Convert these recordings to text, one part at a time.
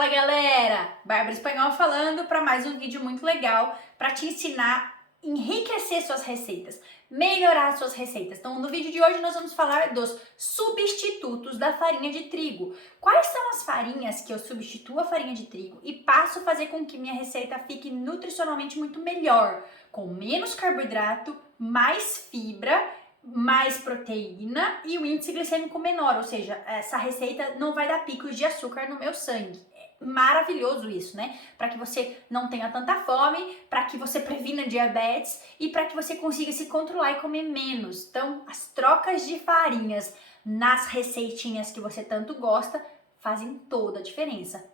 Fala galera, Bárbara Espanhol falando para mais um vídeo muito legal para te ensinar a enriquecer suas receitas, melhorar suas receitas. Então no vídeo de hoje nós vamos falar dos substitutos da farinha de trigo. Quais são as farinhas que eu substituo a farinha de trigo e passo a fazer com que minha receita fique nutricionalmente muito melhor, com menos carboidrato, mais fibra, mais proteína e o índice glicêmico menor, ou seja, essa receita não vai dar picos de açúcar no meu sangue. É maravilhoso isso, né? Para que você não tenha tanta fome, para que você previna diabetes e para que você consiga se controlar e comer menos. Então, as trocas de farinhas nas receitinhas que você tanto gosta fazem toda a diferença.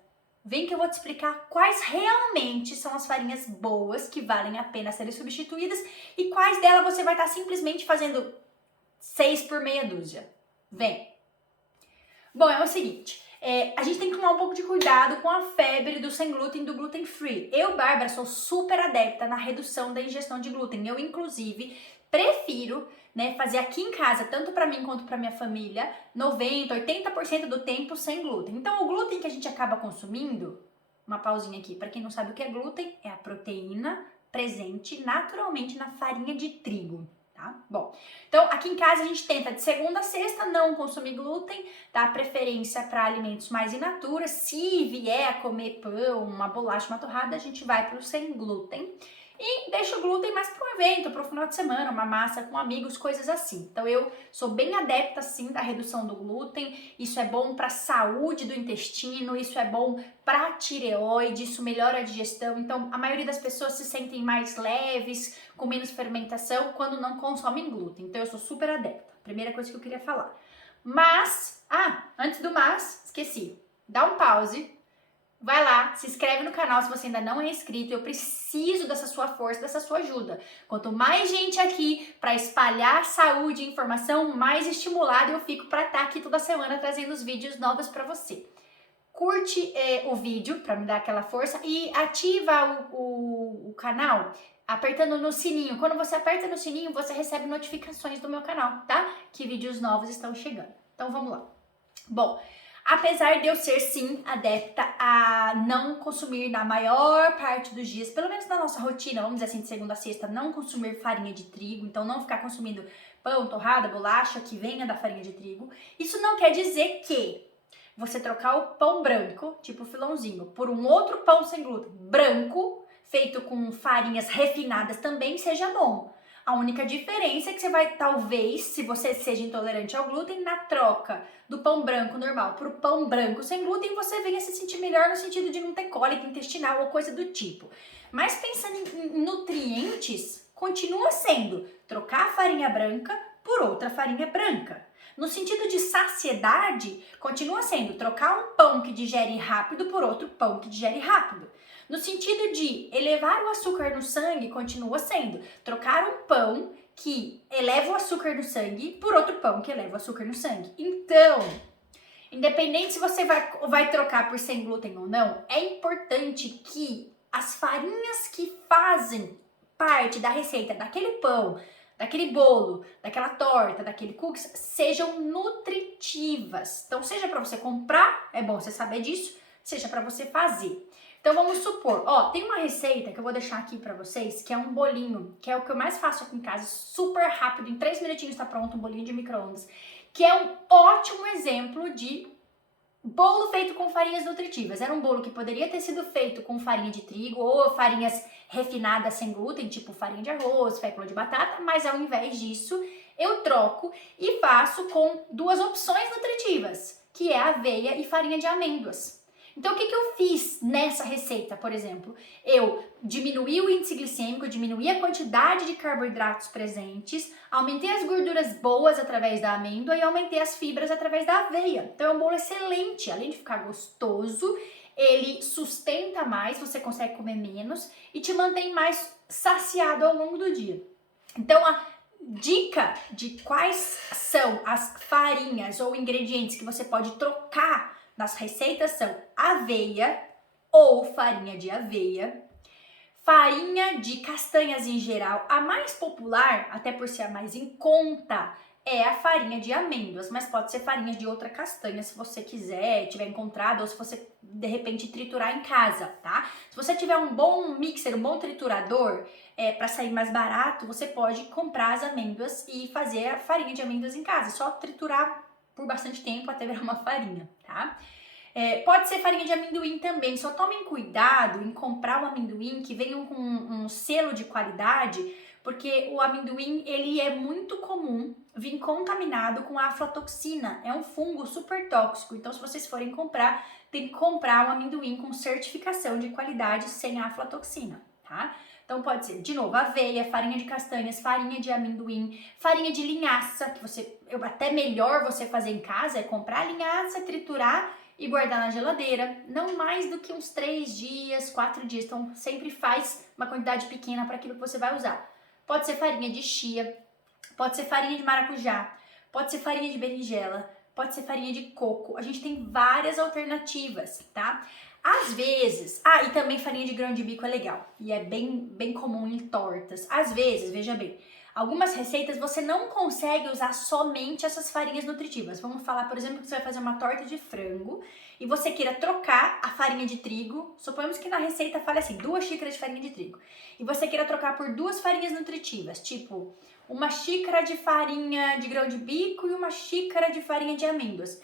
Vem que eu vou te explicar quais realmente são as farinhas boas que valem a pena serem substituídas e quais delas você vai estar simplesmente fazendo 6 por meia dúzia. Vem! Bom, é o seguinte, a gente tem que tomar um pouco de cuidado com a febre do sem glúten, do gluten free. Eu, Bárbara, sou super adepta na redução da ingestão de glúten. Eu, inclusive, prefiro fazer aqui em casa, tanto para mim quanto para minha família, 90%, 80% do tempo sem glúten. Então, o glúten que a gente acaba consumindo, uma pausinha aqui, para quem não sabe o que é glúten, é a proteína presente naturalmente na farinha de trigo. Tá? Bom, então aqui em casa a gente tenta de segunda a sexta não consumir glúten, dá preferência para alimentos mais in natura. Se vier a comer pão, uma bolacha, uma torrada, a gente vai para o sem glúten e deixa o glúten mais para um evento, para o final de semana, uma massa com amigos, coisas assim. Então eu sou bem adepta sim da redução do glúten, isso é bom para a saúde do intestino, isso é bom para a tireoide, isso melhora a digestão. Então a maioria das pessoas se sentem mais leves, com menos fermentação quando não consomem glúten. Então eu sou super adepta. Primeira coisa que eu queria falar. Mas, antes do mas, esqueci. Dá um pause. Vai lá, se inscreve no canal se você ainda não é inscrito. Eu preciso dessa sua força, dessa sua ajuda. Quanto mais gente aqui para espalhar saúde e informação, mais estimulado eu fico para estar aqui toda semana trazendo os vídeos novos para você. Curte o vídeo para me dar aquela força e ativa o canal apertando no sininho. Quando você aperta no sininho, você recebe notificações do meu canal, tá? Que vídeos novos estão chegando. Então vamos lá. Bom, apesar de eu ser sim adepta a não consumir na maior parte dos dias, pelo menos na nossa rotina, vamos dizer assim, de segunda a sexta, não consumir farinha de trigo, então não ficar consumindo pão, torrada, bolacha que venha da farinha de trigo, isso não quer dizer que você trocar o pão branco, tipo filãozinho, por um outro pão sem glúten branco, feito com farinhas refinadas, também seja bom. A única diferença é que você vai, talvez, se você seja intolerante ao glúten, na troca do pão branco normal para o pão branco sem glúten, você venha se sentir melhor no sentido de não ter cólica intestinal ou coisa do tipo. Mas pensando em nutrientes, continua sendo trocar a farinha branca por outra farinha branca. No sentido de saciedade, continua sendo trocar um pão que digere rápido por outro pão que digere rápido. No sentido de elevar o açúcar no sangue, continua sendo trocar um pão que eleva o açúcar no sangue por outro pão que eleva o açúcar no sangue. Então, independente se você vai trocar por sem glúten ou não, é importante que as farinhas que fazem parte da receita daquele pão, daquele bolo, daquela torta, daquele cookies, sejam nutritivas. Então, seja para você comprar, é bom você saber disso, seja para você fazer. Então, vamos supor, tem uma receita que eu vou deixar aqui para vocês, que é um bolinho, que é o que eu mais faço aqui em casa, super rápido, em 3 minutinhos tá pronto, um bolinho de micro-ondas, que é um ótimo exemplo de bolo feito com farinhas nutritivas. Era um bolo que poderia ter sido feito com farinha de trigo ou farinhas refinadas sem glúten, tipo farinha de arroz, fécula de batata, mas ao invés disso, eu troco e faço com 2 opções nutritivas, que é aveia e farinha de amêndoas. Então, o que eu fiz nessa receita, por exemplo? Eu diminuí o índice glicêmico, diminuí a quantidade de carboidratos presentes, aumentei as gorduras boas através da amêndoa e aumentei as fibras através da aveia. Então, é um bolo excelente. Além de ficar gostoso, ele sustenta mais, você consegue comer menos e te mantém mais saciado ao longo do dia. Então, a dica de quais são as farinhas ou ingredientes que você pode trocar nas receitas são aveia ou farinha de aveia, farinha de castanhas em geral. A mais popular, até por ser a mais em conta, é a farinha de amêndoas, mas pode ser farinha de outra castanha se você quiser, tiver encontrado, ou se você de repente triturar em casa, tá? Se você tiver um bom mixer, um bom triturador, para sair mais barato, você pode comprar as amêndoas e fazer a farinha de amêndoas em casa, só triturar por bastante tempo até virar uma farinha, tá? Pode ser farinha de amendoim também, só tomem cuidado em comprar um amendoim que venha com um selo de qualidade, porque o amendoim, ele é muito comum vir contaminado com a aflatoxina, é um fungo super tóxico, então se vocês forem comprar, tem que comprar um amendoim com certificação de qualidade sem aflatoxina, tá? Então pode ser, de novo, aveia, farinha de castanhas, farinha de amendoim, farinha de linhaça, que até melhor você fazer em casa, é comprar a linhaça, triturar e guardar na geladeira, não mais do que uns 3 dias, 4 dias, então sempre faz uma quantidade pequena para aquilo que você vai usar. Pode ser farinha de chia, pode ser farinha de maracujá, pode ser farinha de berinjela, pode ser farinha de coco, a gente tem várias alternativas, tá? Às vezes, e também farinha de grão de bico é legal, e é bem comum em tortas. Às vezes, veja bem, algumas receitas você não consegue usar somente essas farinhas nutritivas. Vamos falar, por exemplo, que você vai fazer uma torta de frango e você queira trocar a farinha de trigo. Suponhamos que na receita fale assim, 2 xícaras de farinha de trigo. E você queira trocar por 2 farinhas nutritivas, tipo uma xícara de farinha de grão de bico e uma xícara de farinha de amêndoas.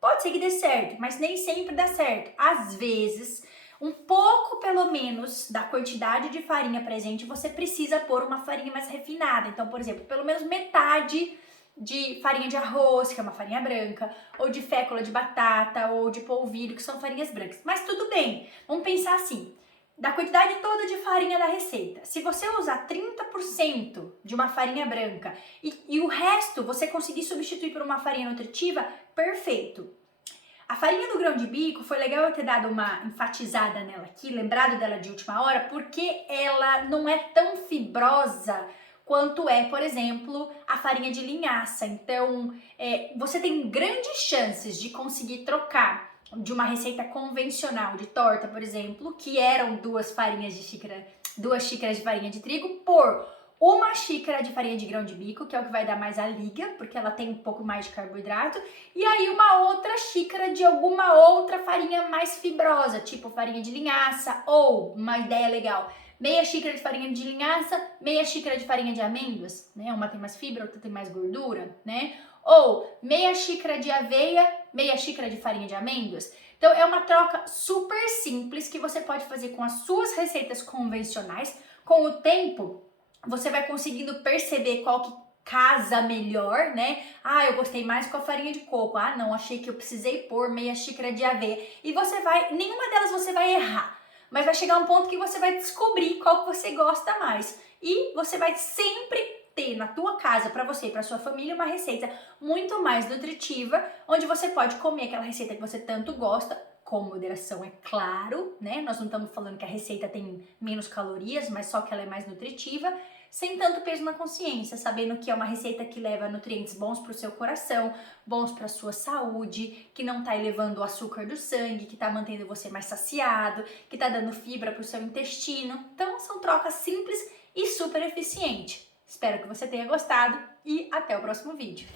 Pode ser que dê certo, mas nem sempre dá certo. Às vezes, um pouco pelo menos da quantidade de farinha presente, você precisa pôr uma farinha mais refinada. Então, por exemplo, pelo menos metade de farinha de arroz, que é uma farinha branca, ou de fécula de batata, ou de polvilho, que são farinhas brancas. Mas tudo bem, vamos pensar assim, da quantidade toda de farinha da receita. Se você usar 30% de uma farinha branca e o resto você conseguir substituir por uma farinha nutritiva, perfeito. A farinha do grão de bico, foi legal eu ter dado uma enfatizada nela aqui, lembrado dela de última hora, porque ela não é tão fibrosa quanto é, por exemplo, a farinha de linhaça. Então, você tem grandes chances de conseguir trocar de uma receita convencional de torta, por exemplo, que eram 2 xícaras de farinha de trigo, por 1 xícara de farinha de grão de bico, que é o que vai dar mais a liga, porque ela tem um pouco mais de carboidrato, e aí uma outra xícara de alguma outra farinha mais fibrosa, tipo farinha de linhaça, ou, uma ideia legal, meia xícara de farinha de linhaça, meia xícara de farinha de amêndoas, né? Uma tem mais fibra, outra tem mais gordura, né? Ou meia xícara de aveia, meia xícara de farinha de amêndoas. Então é uma troca super simples que você pode fazer com as suas receitas convencionais. Com o tempo, você vai conseguindo perceber qual que casa melhor, né? Eu gostei mais com a farinha de coco. Não, achei que eu precisei pôr meia xícara de aveia. E nenhuma delas você vai errar. Mas vai chegar um ponto que você vai descobrir qual que você gosta mais. E você vai sempre ter na tua casa, para você e para sua família, uma receita muito mais nutritiva, onde você pode comer aquela receita que você tanto gosta, com moderação, é claro, né? Nós não estamos falando que a receita tem menos calorias, mas só que ela é mais nutritiva, sem tanto peso na consciência, sabendo que é uma receita que leva nutrientes bons para o seu coração, bons para a sua saúde, que não está elevando o açúcar do sangue, que está mantendo você mais saciado, que está dando fibra para o seu intestino. Então, são trocas simples e super eficientes. Espero que você tenha gostado e até o próximo vídeo.